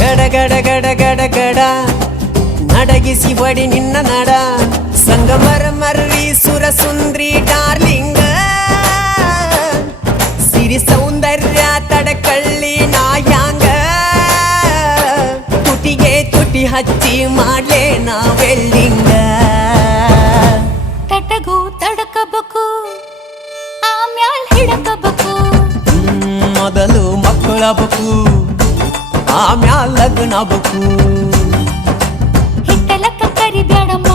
ಗಡ ಗಡ ಗಡ ಗಡ ಗಡ ನಡಗಿಸಿ ಒಡಿ ನಿನ್ನ ನಡ ಸಂಗಮರ ಮರ್ರಿ ಸುರ ಸುಂದ್ರಿ ಡಾರ್ಲಿಂಗ ಸಿರಿ ಸೌಂದರ್ಯ ತಡಕಳ್ಳಿ ನಾಯಾಂಗ ತುಟಿಗೆ ತುಟಿ ಹಚ್ಚಿ ಮಾಡ್ಲೇ ನಾವೆಲ್ಲಿಂಗ ತಟಗೂ ತಡಕಬೇಕು ಆಮ್ಯಾಲ್ ಹಿಡಕಬೇಕು ಮೊದಲು ಮಕ್ಕಳಬೇಕು ಆಮ್ಯಾಲ ಲಗ್ನಬೇಕು ಹಿಟ್ಟಲಕ್ಕ ಕರಿಬ್ಯಾಡಮ್ಮ